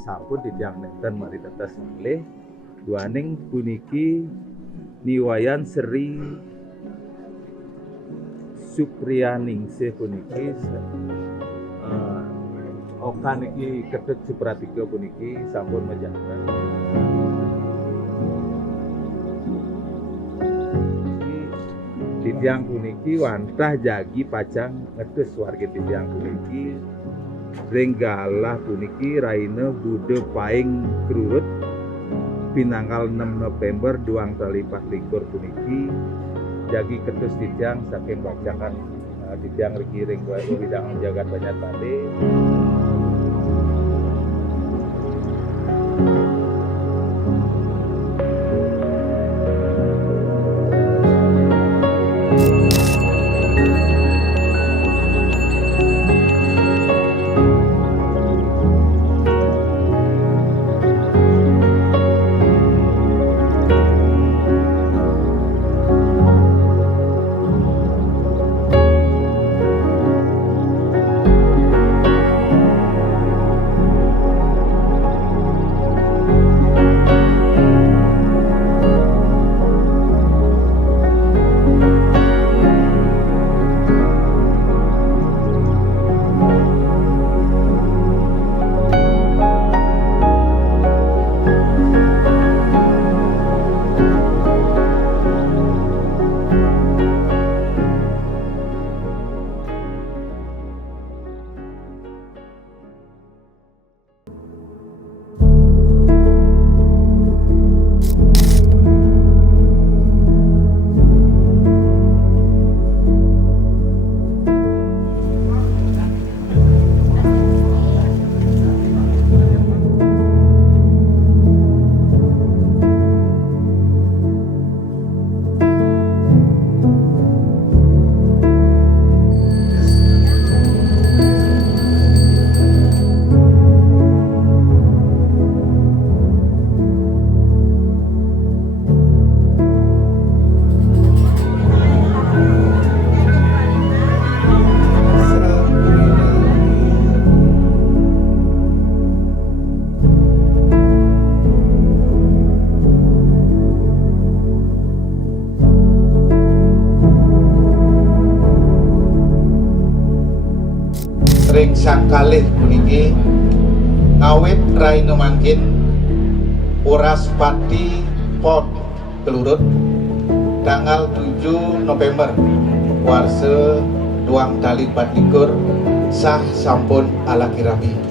sampun titiang nenten mari tetes malih duaning puniki niwayan Sri Supriyaningsih puniki okan iki Ketut Supratika puniki sampun menjabat titiang puniki wantah jagi pacang ngetus warga titiang puniki renggalah puniki raine Bude Paing Krurut pinanggal 6 November 2024 puniki jagi ketus titiang saking bacakan titiang riki ring widang jagat banyak tadi ring sakalih puniki ngawit raine mangkin Uras Pati Pot Kelurut tanggal 7 November warse 2024 sah sampun ala kirabi.